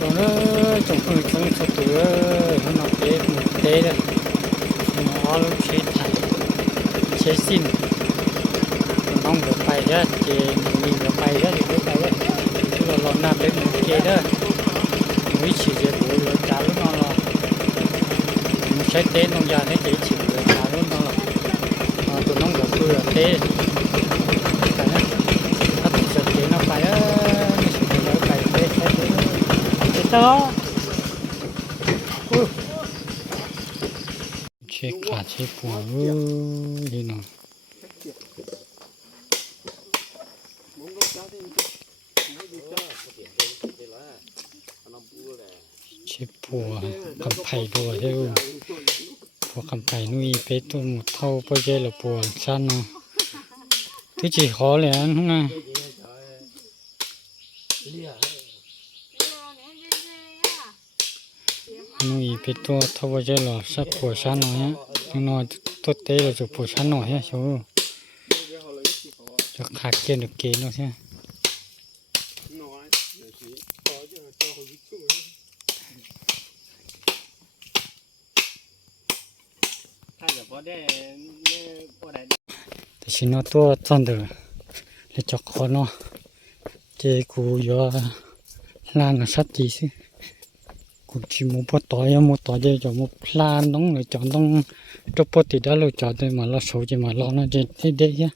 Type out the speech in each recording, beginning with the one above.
咱们就去吃这个。 ก็บหัวดีหน่อชิบปัวคำไผ่ดัวเท้าปัวคำไผ่นุ่ยเป็ดตัวหมดเท่าปะเจ้าปัวชั้นเนาะที่จีขอแหลยทั้งนั้นนุ่ยเป็ดตัวเท่าปะเจ้าสักปวดชันเนาะ nó tốt tế là chụp của san nó nhá chú cho khạc kia được kế nó nhá thì xin nó tua chân được để cho khó nó chế cụ giờ lan là sắt gì chứ cũng chỉ một bó tỏi một tỏi để cho một lan đóng rồi, chọn đóng cho bó thì đã rồi chọn đây mà lo số gì mà lo nó trên thế đấy nhá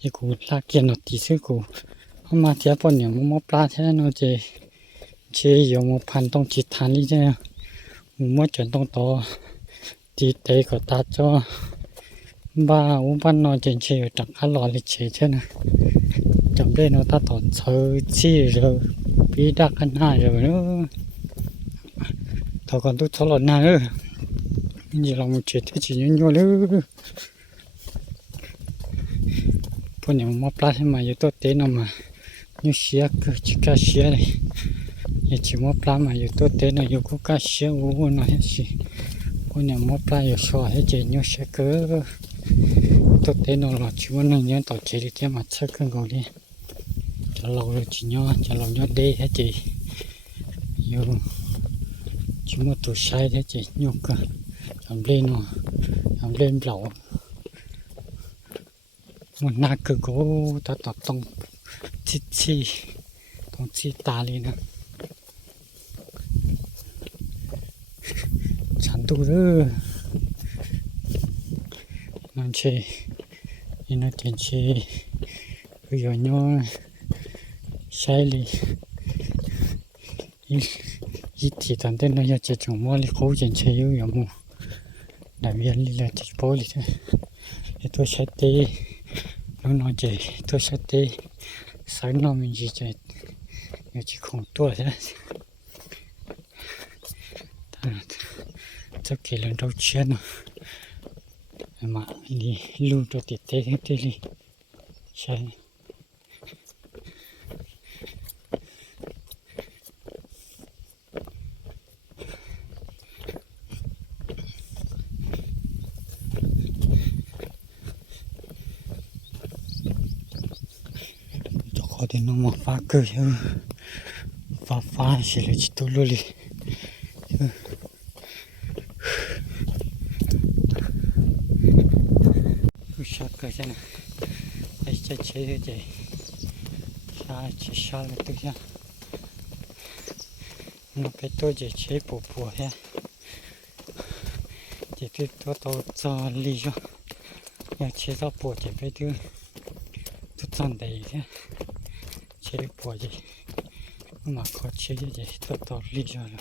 thì cũng la kia nó tí xíu cũng hôm mà theo bọn nhiều một pla thế nó chế chỉ có một phần tông chỉ than đi chứ. Một mỗi chuyện tông to thì tế có ta cho ba u ban nó trên chiều chẳng khá lò lịch chế chứ nè. Chẳng đây nó ta tổn sơ, chi rồi bị đắc ăn hại rồi nữa thọ còn tôi thọ lợn nào nữa gì làm một chuyện thế chỉ nhớ nhớ nữa bọn nhà mua plas mà giờ tôi tế nó mà như xía cứ chỉ cá xía này. Giờ chỉ mua plas mà giờ tôi tế nó giờ cũng cá xía u nó hết gì bọn nhà mua plas giờ xóa hết chỉ như xía cứ tôi tế nó là chỉ muốn nhớ tổ chế đi cái mặt sắc hơn rồi đi. Cho lâu rồi chỉ nhớ cho lâu nhớ đi hết chị yêu chúng muốn tụ sai thế chị nhung cả làm lên nó, làm lên lẩu. Một nát cứ cố ta tập tông chi chi, tông chi ta lên nữa chẳng tu nữa nó chi thì nó tiền chi bây giờ nhau sai đi. 一体的，但那要这种我的口音才有用么？那边里来提包里头，也多些的，老老些，多些的，三老们一些，要去空多些。但这给人都钱了，嘛，你路都得得得哩，钱。个样，把花洗了去倒落里，个啥个些呢？这些菜叶在，啥吃啥都行。我开头在吃菠菠嘿，这天土豆长绿椒，要吃啥菠菜开头都长大一点。череподій. Ну, на коче їде, то теж віджарю.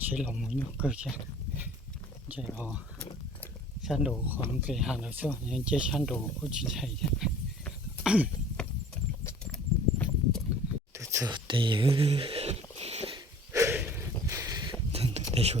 chả chỉ lòng muốn nhóc cơ chứ chạy họ san đồ khoảng cái hàng ở xưa nhưng chế san đồ của chị thầy chứ từ 어때요? 등등대 쇼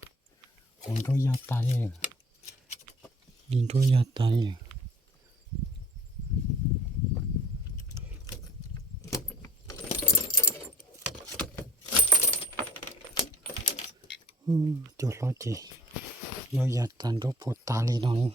온도 야따리 인도 야따리 음 졸라지 여야딴도 보따리 너니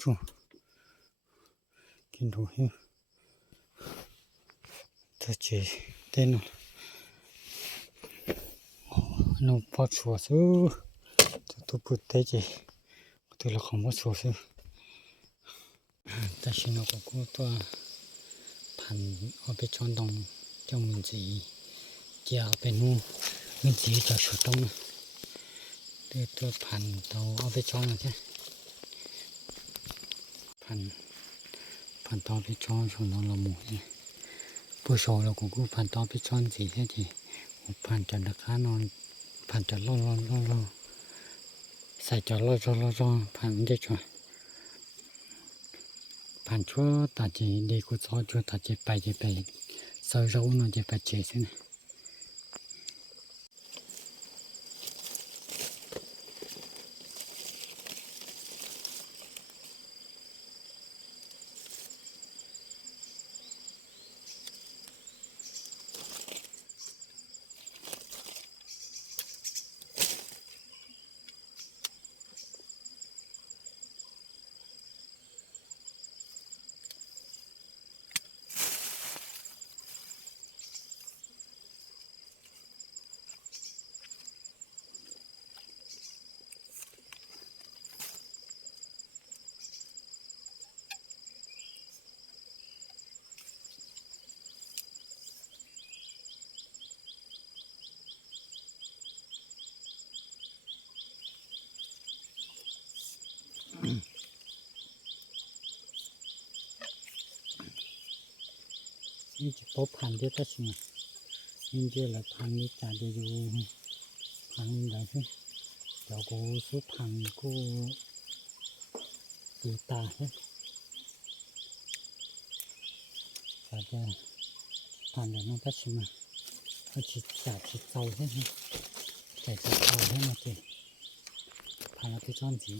too. Can do here. Touch it. Then no pot was so to put take it. To look on what was so. Touching up a good to a pan or be chon down. Trong mình chỉ chào bên nu mình chỉ cho sụt đông đưa tôi phần tàu ở bên trong rồi chứ 한 반다비 전수 나라모 부서라 고고 반다비 전지 해지 반전다 가는 반전로로로로 사절로로로로 반대죠 반초 다지 내고 저주 다지 빠지 빠지 서서 오는 제 빠지세요 인제법한데까지 인제를 판이 자리로 판다시 저고수 판고 있다시 자자 판다는 다시만 같이 잡지 싸우세요 ใส่กระเป๋าให้มาสิพามาที่ซ่อนสี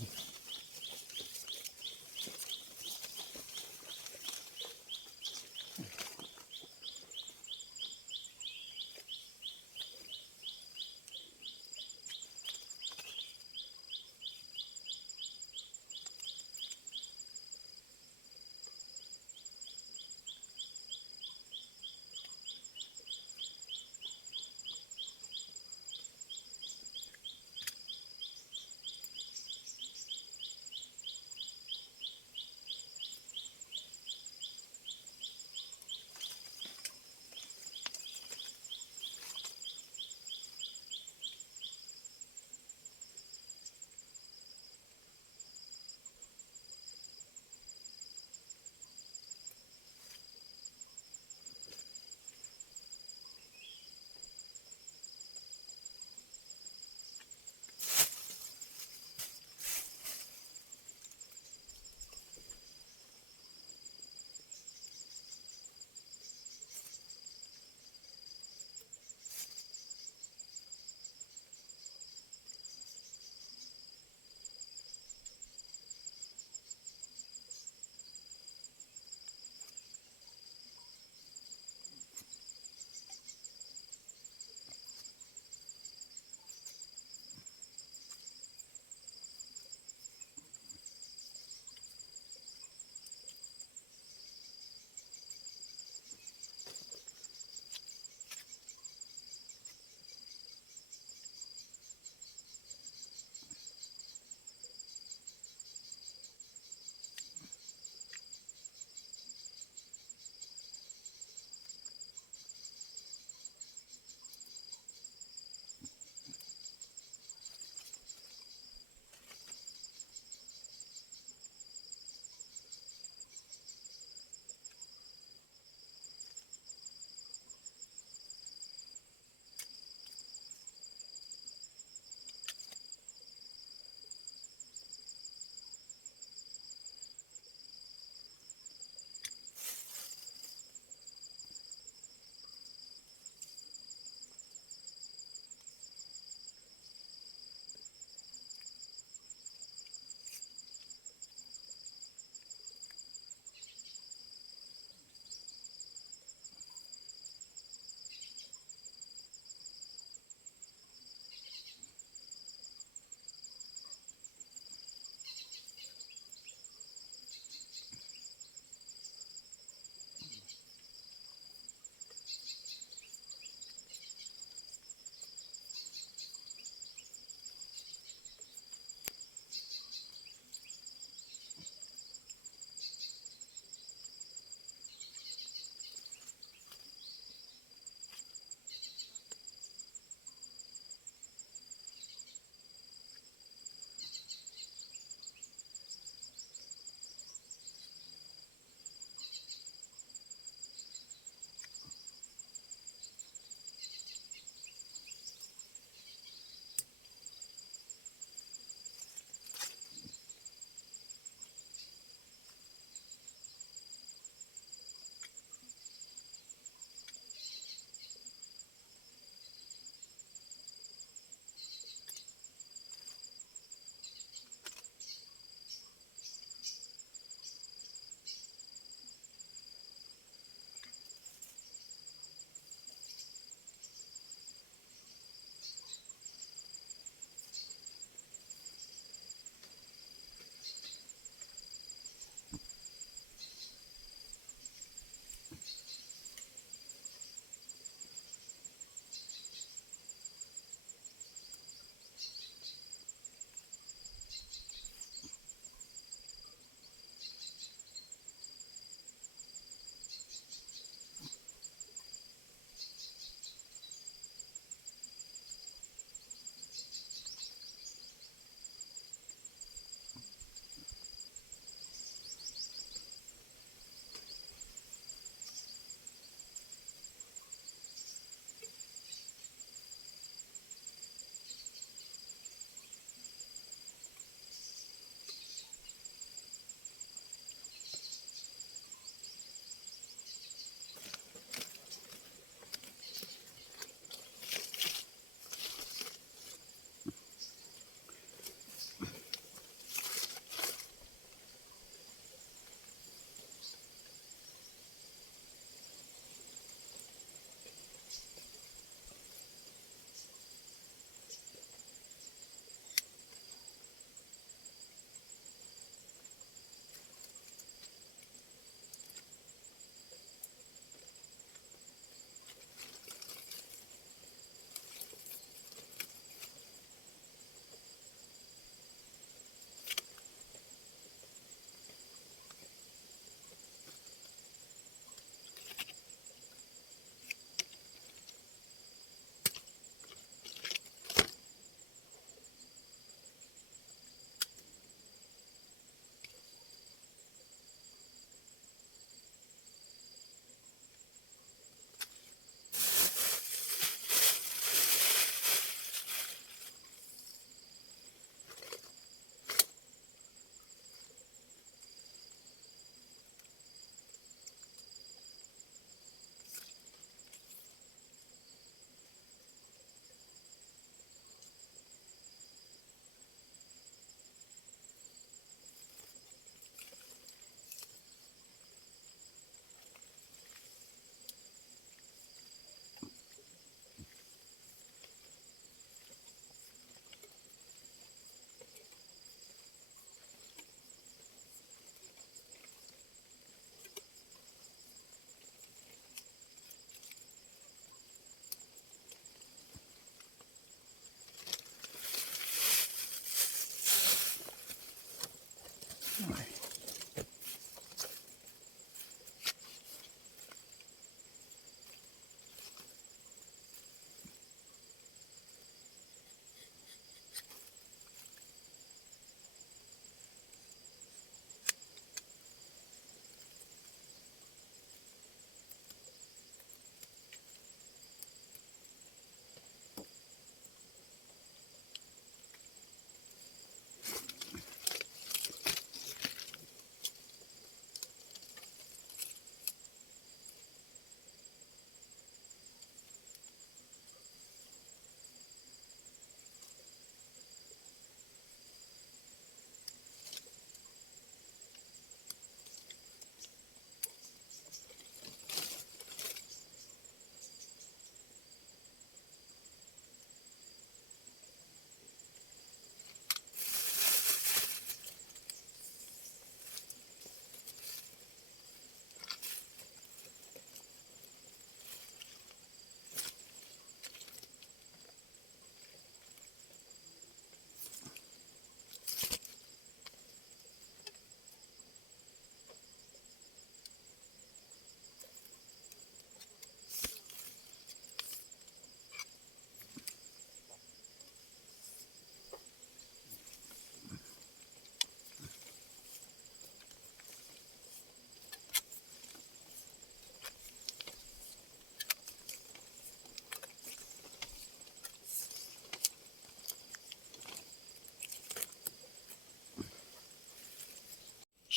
All right.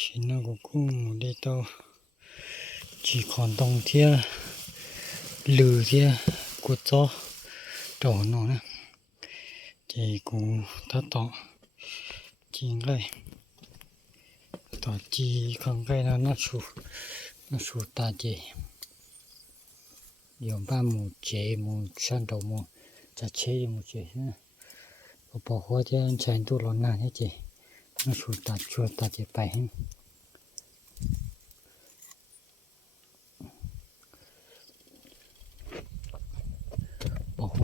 Chỉ nó cũng cũng đi tàu chỉ còn đồng thia lử thia của cho đổ nó nè chỉ cũng ta tỏ chỉ ngay tỏ chỉ không cái nó nó sụt nó sụt ta chỉ dùng ba mù chế mù sang đầu mù chặt chế mù chế nữa bỏ hoa cho anh chàng tu lon nà thế chị ช่วยตัดช่วตัดจะไปให้โอ้โห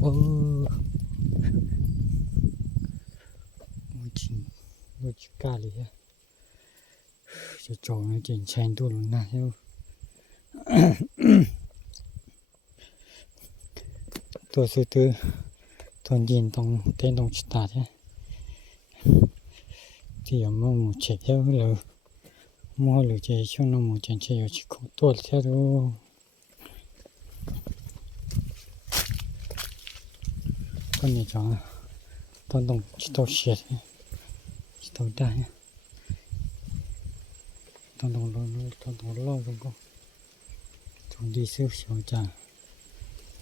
очень очень калия จะจองนะจริงใช้ตัวลุนนะเฮ้ตัวสุดตัวตอนยินตรงเต้นตรงชิตาใช่ tiya mo mo che ya lo mo lo che cho no mo chen che yo chi ko to che do con này chó toàn đồng chỉ tàu xịt chỉ tàu đa nhá toàn đồng lo toàn đồng lo luôn con chúng đi xíu xíu chả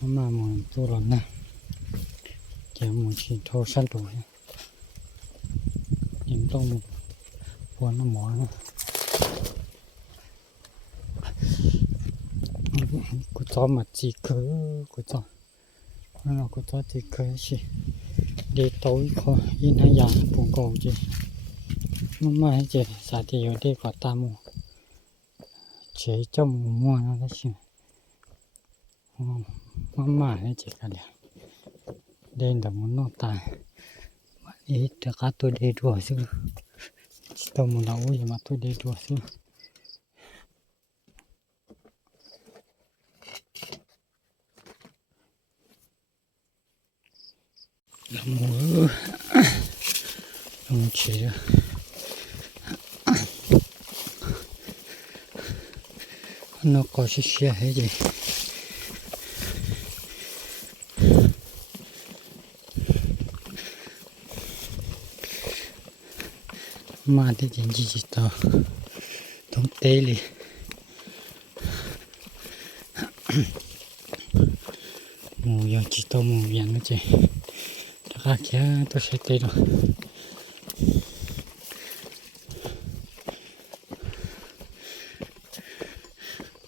nó mà mòn tu lần na, chả muốn chỉ thâu săn đủ nhá จังตอนตรงชิตเฉียดชิตได้ตอนตรงรอตอนตรงรอตรงก็ตรงดีซื้อเสียวจ้า mà mà tu lần nè chỉ một chỉ thô săn tuổi nhìn trong một buồn nó mỏ nữa cô cho mà chỉ cứ cô cho nó là cô cho chỉ cứ chỉ để tối khó in hay giả buồn cầu chứ nó mà hay chỉ xả thì ở đây có ta mua chế trong mùa mua nó đấy chứ mamma này chỉ 이 때가 또 내주어 지금 너무 나오지 마또 내주어 지금 너무 너무 길어 너 것이 시야 해야지 mà thì chính chỉ chỉ tao thông tế li mù giờ chỉ tao mù miệng nó chơi tất cả kia tôi sẽ tế rồi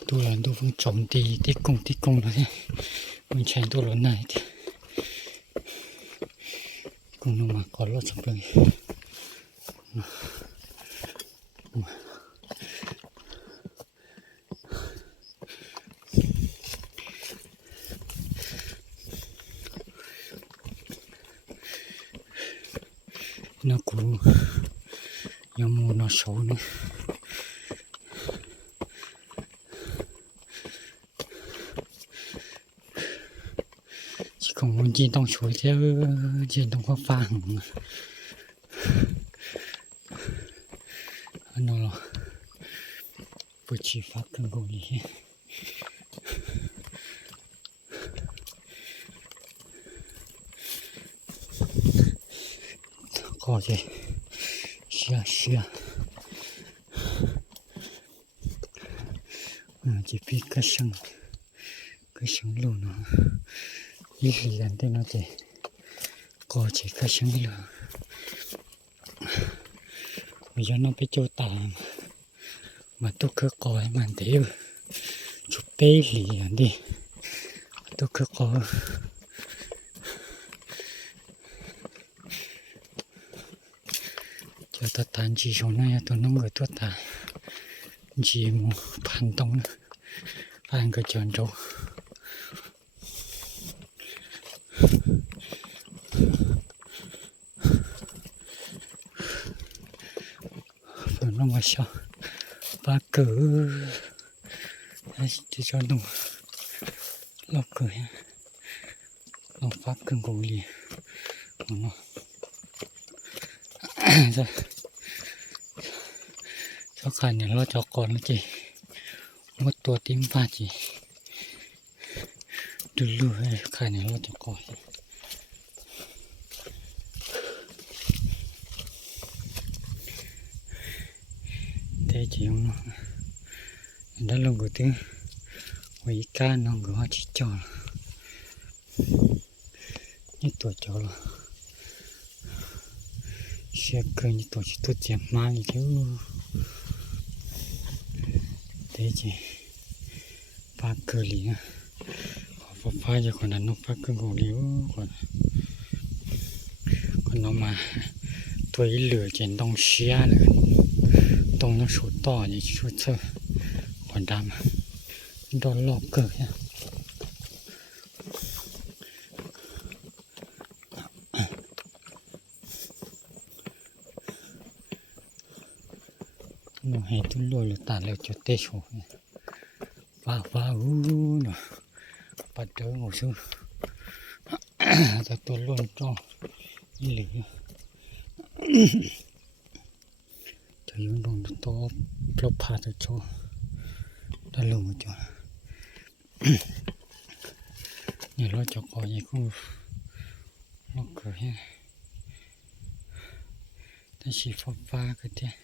tôi là tôi vẫn trồng thì tí công tí công rồi mình chạy tôi lớn này thì cũng nó mà có lo trong đây ของคนจีนต้องช่วยเจ้าจีนต้องข้าฟังอันนั้นหรอ不去发更够力ก็จะเชื่อเชื่อ嗯，这边各省各省นะ。 Nó ý gì gần đây nó chỉ có chỉ cái sừng luôn bây giờ nó bị chỗ tạm mà tôi cứ coi mà để chụp bê liền đi tôi cứ coi cho ta tan chỉ chỗ này tôi nó người tôi ta chỉ một phản động phản cái しょ。バック。走ってちょうど、ロックへ。のバックゴーリー。もの。じゃ、เจ้าขันเนี่ยเราจอกก่อนนะจีมดตัวติ้มฟาจีดูลูเลยขันเนี่ราจอกก่ cái chuyện nó đã lâu của tiếng quỷ ca nó gõ chỉ cho như tuổi cho là xe cơ như tuổi chỉ tôi chém má như thế thế chỉ ba cơ lý nữa họ phá cho còn là nó phá cơ gỗ liễu còn còn nó mà tôi lửa trên đông xe nữa. Đông nó sủi số to như số sơ còn đam đó lọ cờ nha nó hay tôi lôi là tàn leo cho tê số và và u nè. Bắt đầu ngủ xuống. Ta tôi luôn cho. Đi 달롱 또 플로파도 줘 달롱 줘 얘로 저거 이거 뭐 그래 다시 포파 그때